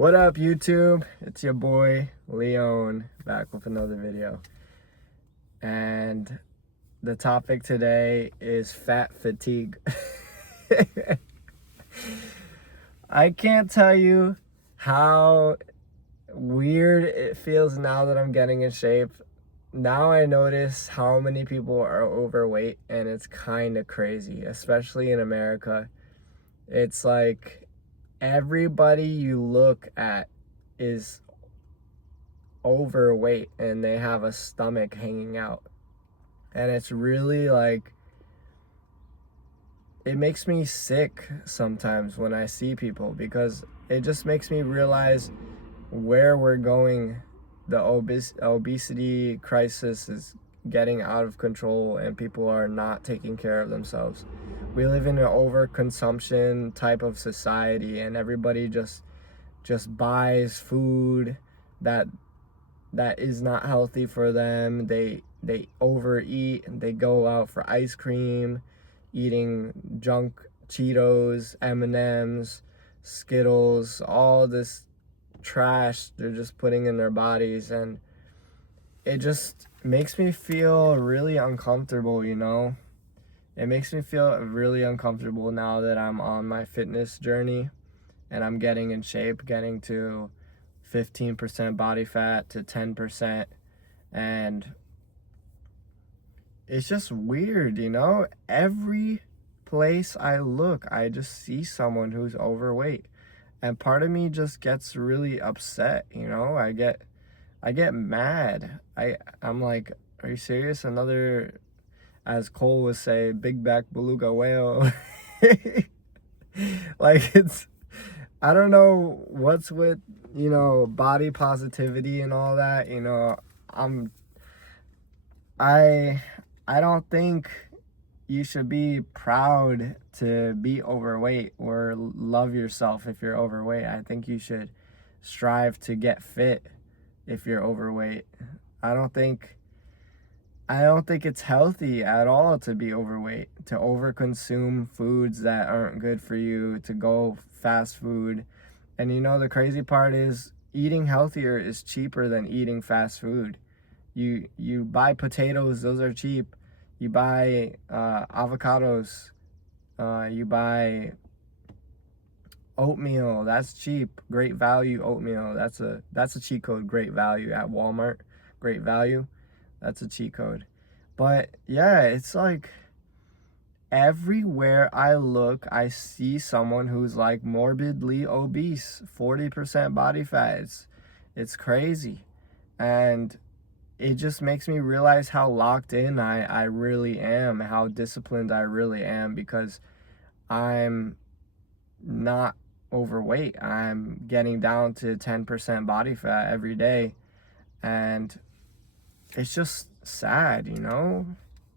What up, YouTube? It's your boy Leon back with another video. And the topic today is fat fatigue. I can't tell you how weird it feels now that I'm getting in shape. Now I notice how many people are overweight, and it's kind of crazy, especially in America. It's like everybody you look at is overweight and they have a stomach hanging out. And it's really like, it makes me sick sometimes when I see people, because it just makes me realize where we're going. The obesity crisis is getting out of control and people are not taking care of themselves. We live in an overconsumption type of society, and everybody just buys food that is not healthy for them. They overeat, they go out for ice cream, eating junk Cheetos, M&Ms, Skittles, all this trash they're just putting in their bodies, and it just makes me feel really uncomfortable, you know? It makes me feel really uncomfortable now that I'm on my fitness journey and I'm getting in shape, getting to 15% body fat to 10%. And it's just weird, you know? Every place I look, I just see someone who's overweight. And part of me just gets really upset, you know? I get mad. I'm like, are you serious? Another, as Cole would say, big back beluga whale. Like, I don't know what's with, body positivity and all that. I'm I I don't think you should be proud to be overweight or love yourself if you're overweight. I think you should strive to get fit if you're overweight. I don't think it's healthy at all to be overweight, to overconsume foods that aren't good for you, to go fast food. And the crazy part is, eating healthier is cheaper than eating fast food. You buy potatoes, those are cheap. You buy avocados, you buy oatmeal, that's cheap. Great Value oatmeal, that's a cheat code. Great Value at Walmart. Great Value, that's a cheat code. But yeah, it's like everywhere I look, I see someone who's like morbidly obese, 40% body fat. It's crazy. And it just makes me realize how locked in I really am, how disciplined I really am, because I'm not overweight. I'm getting down to 10% body fat every day. And it's just sad, you know?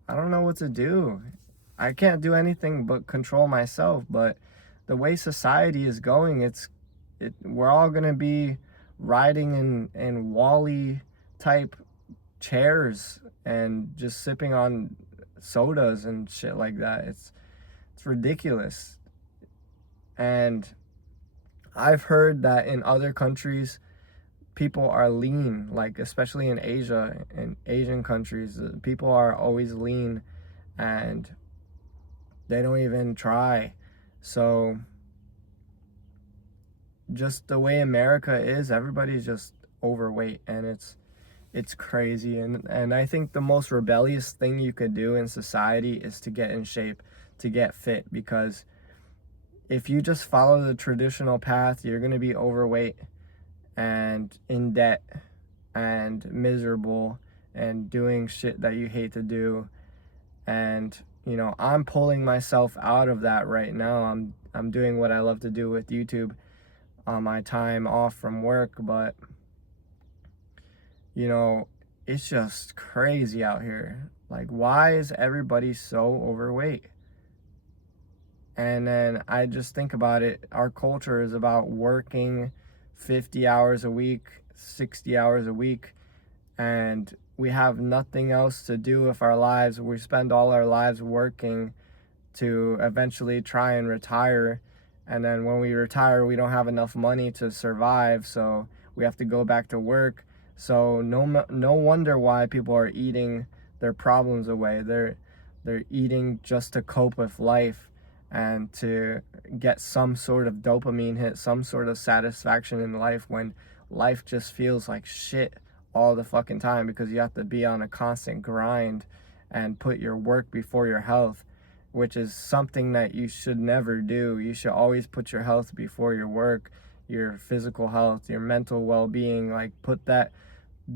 I don't know what to do. I can't do anything but control myself, but the way society is going, we're all gonna be riding in Wall-E type chairs and just sipping on sodas and shit like that. It's ridiculous. And I've heard that in other countries people are lean, like especially in Asia, in Asian countries, people are always lean and they don't even try. So just the way America is, everybody's just overweight, and it's crazy. And I think the most rebellious thing you could do in society is to get in shape, to get fit, because if you just follow the traditional path, you're going to be overweight and in debt and miserable and doing shit that you hate to do. And I'm pulling myself out of that right now. I'm doing what I love to do with YouTube on my time off from work, but it's just crazy out here. Like, why is everybody so overweight? And then I just think about it. Our culture is about working 50 hours a week, 60 hours a week, and we have nothing else to do with our lives. We spend all our lives working to eventually try and retire And then when we retire, we don't have enough money to survive, so we have to go back to work. So no wonder why people are eating their problems away. They're eating just to cope with life and to get some sort of dopamine hit, some sort of satisfaction in life, when life just feels like shit all the fucking time, because you have to be on a constant grind and put your work before your health, which is something that you should never do. You should always put your health before your work, your physical health, your mental well-being. Like,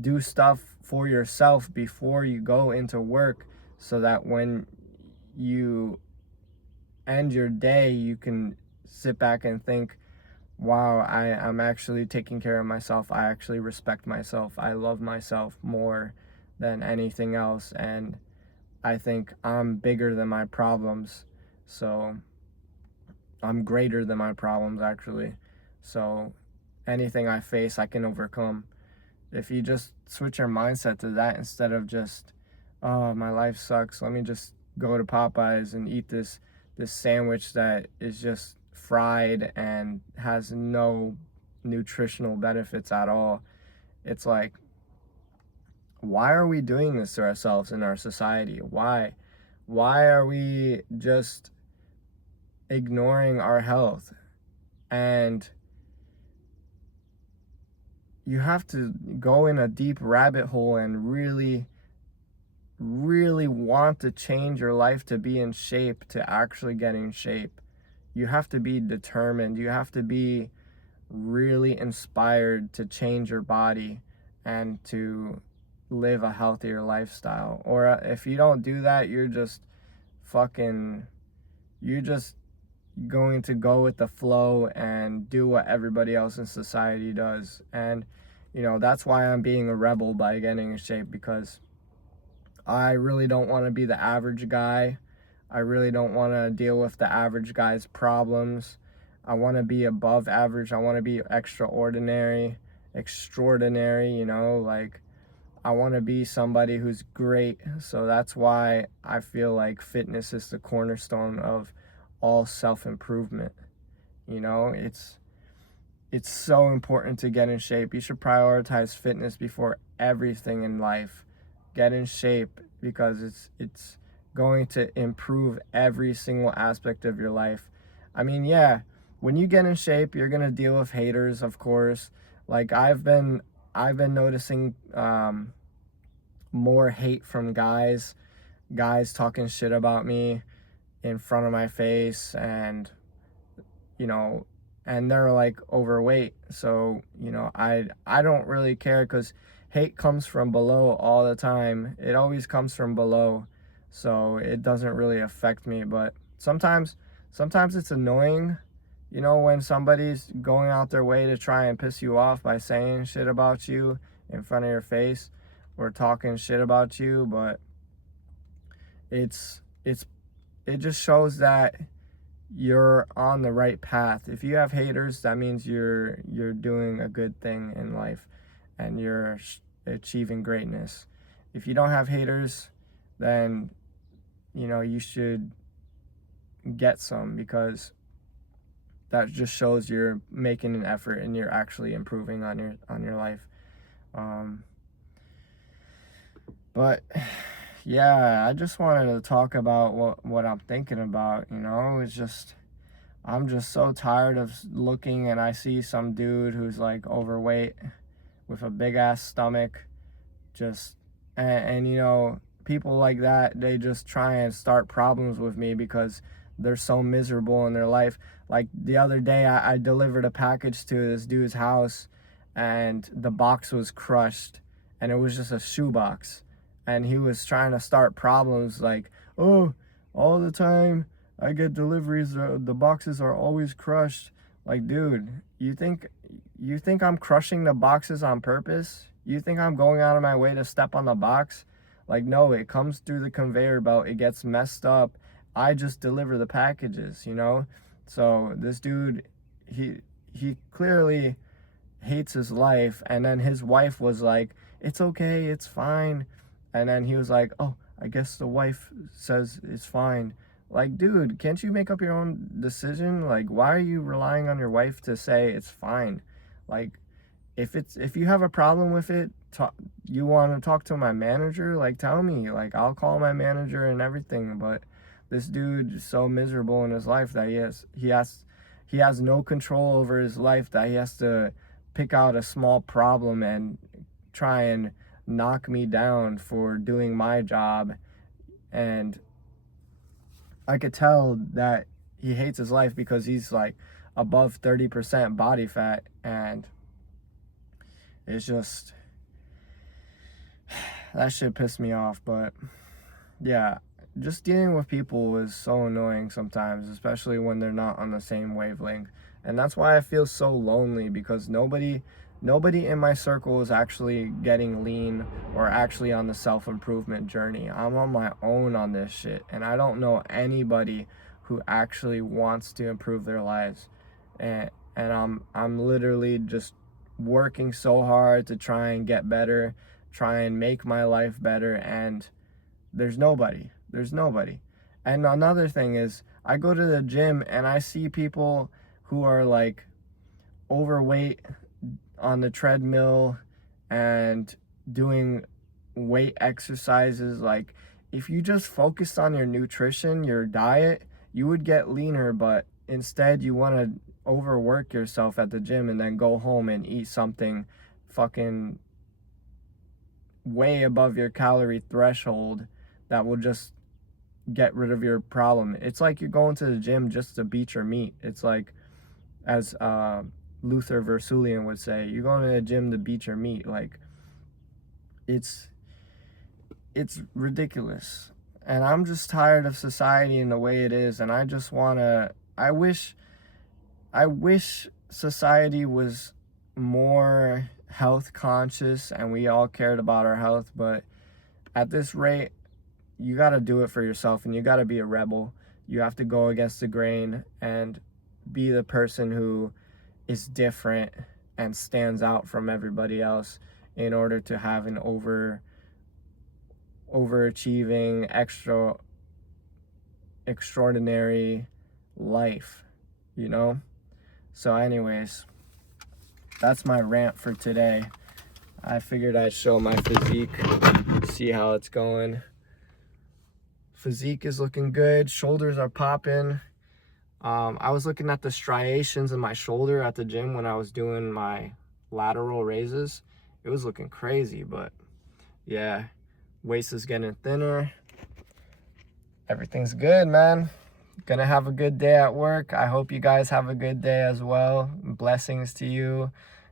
do stuff for yourself before you go into work, so that when you end your day, you can sit back and think, wow, I'm actually taking care of myself. I actually respect myself. I love myself more than anything else. And I think I'm bigger than my problems. So I'm greater than my problems, actually. So anything I face, I can overcome. If you just switch your mindset to that, instead of just, oh, my life sucks, let me just go to Popeyes and eat this sandwich that is just fried and has no nutritional benefits at all. It's like, why are we doing this to ourselves in our society? Why are we just ignoring our health? And you have to go in a deep rabbit hole and really want to change your life to be in shape, to actually get in shape. You have to be determined. You have to be really inspired to change your body and to live a healthier lifestyle. Or if you don't do that, you're just going to go with the flow and do what everybody else in society does. And that's why I'm being a rebel by getting in shape, because I really don't want to be the average guy. I really don't want to deal with the average guy's problems. I want to be above average. I want to be extraordinary, extraordinary, like, I want to be somebody who's great. So that's why I feel like fitness is the cornerstone of all self-improvement. It's so important to get in shape. You should prioritize fitness before everything in life. Get in shape, because it's going to improve every single aspect of your life. I mean, yeah, when you get in shape, you're gonna deal with haters, of course. Like, I've been noticing more hate from guys talking shit about me in front of my face, and you know and they're like overweight. So I don't really care, because hate comes from below all the time. It always comes from below, so it doesn't really affect me. But sometimes it's annoying, when somebody's going out their way to try and piss you off by saying shit about you in front of your face, or talking shit about you. But it just shows that you're on the right path. If you have haters, that means you're doing a good thing in life, and you're achieving greatness. If you don't have haters, then you should get some, because that just shows you're making an effort and you're actually improving on your life. But yeah, I just wanted to talk about what I'm thinking about. It's just, I'm just so tired of looking and I see some dude who's like overweight with a big ass stomach, just and people like that, they just try and start problems with me because they're so miserable in their life. Like, the other day, I delivered a package to this dude's house, and the box was crushed, and it was just a shoebox. And he was trying to start problems like, oh, all the time I get deliveries, the boxes are always crushed. Like, dude, you think I'm crushing the boxes on purpose? You think I'm going out of my way to step on the box? Like, no, it comes through the conveyor belt, it gets messed up. I just deliver the packages. So this dude, he clearly hates his life. And then his wife was like, it's okay, it's fine. And then he was like, oh, I guess the wife says it's fine. Like, dude, can't you make up your own decision? Like, why are you relying on your wife to say it's fine? Like, if you have a problem with it, you want to talk to my manager, like, tell me. Like, I'll call my manager and everything. But this dude is so miserable in his life that he has no control over his life, that he has to pick out a small problem and try and knock me down for doing my job. And I could tell that he hates his life because he's like above 30% body fat, and it's just, that shit pissed me off. But yeah, just dealing with people is so annoying sometimes, especially when they're not on the same wavelength. And that's why I feel so lonely, because nobody in my circle is actually getting lean or actually on the self-improvement journey. I'm on my own on this shit, and I don't know anybody who actually wants to improve their lives. And I'm literally just working so hard to try and get better, try and make my life better, and there's nobody. There's nobody. And another thing is, I go to the gym and I see people who are like overweight on the treadmill and doing weight exercises. Like, if you just focused on your nutrition, your diet, you would get leaner. But instead you want to overwork yourself at the gym and then go home and eat something fucking way above your calorie threshold that will just get rid of your problem. It's like you're going to the gym just to beat your meat. It's like, as Luther Versulian would say, you're going to the gym to beat your meat. Like, it's ridiculous. And I'm just tired of society and the way it is, and I just want to, I wish society was more health conscious and we all cared about our health. But at this rate, you got to do it for yourself, and you got to be a rebel. You have to go against the grain and be the person who is different and stands out from everybody else in order to have an overachieving, extraordinary life, you know? So anyways, that's my rant for today. I figured I'd show my physique, see how it's going. Physique is looking good. Shoulders are popping. I was looking at the striations in my shoulder at the gym when I was doing my lateral raises. It was looking crazy, but yeah, waist is getting thinner. Everything's good, man. Gonna have a good day at work. I hope you guys have a good day as well. Blessings to you.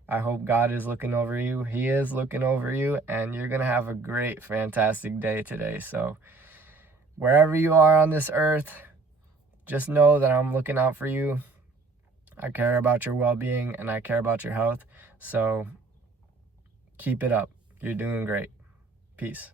I hope God is looking over you. He is looking over you, and you're gonna have a great, fantastic day today. So wherever you are on this earth, just know that I'm looking out for you. I care about your well-being and I care about your health. So keep it up. You're doing great. Peace.